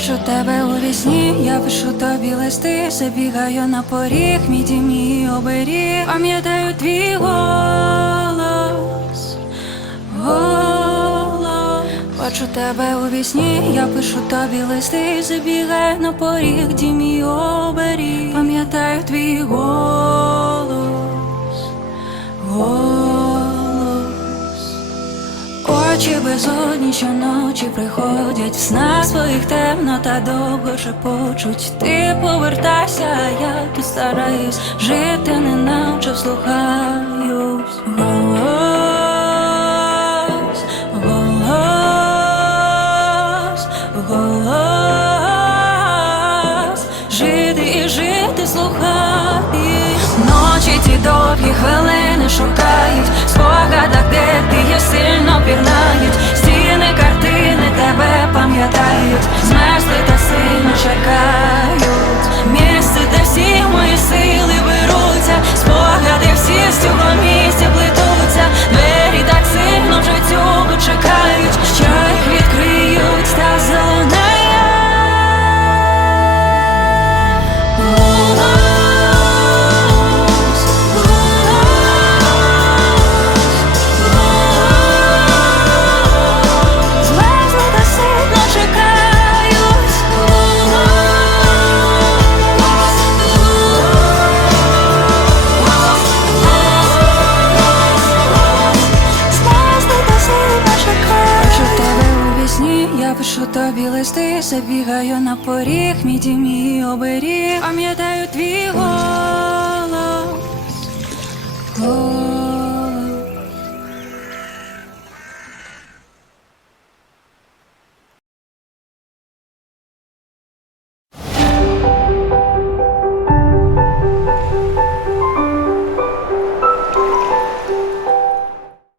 Бачу тебе у вісні, я пишу тобі листи, забігаю на поріг, мій дім, оберіг. Пам'ятаю твій голос, голос. Бачу тебе у вісні, я пишу тобі листи, забігаю на поріг, дім, мій оберіг Очі безодні щоночі приходять в снах своїх темно та довго шепочуть. Ти повертайся, а я тут стараюсь жити, не навчив слухаюсь. Голос, голос, голос. Жити і жити слухаюсь. Ночі ті довгі хвилини пишу тобі листи, забігаю на поріг, мій дім, мій оберіг Пам'ятаю твій голос,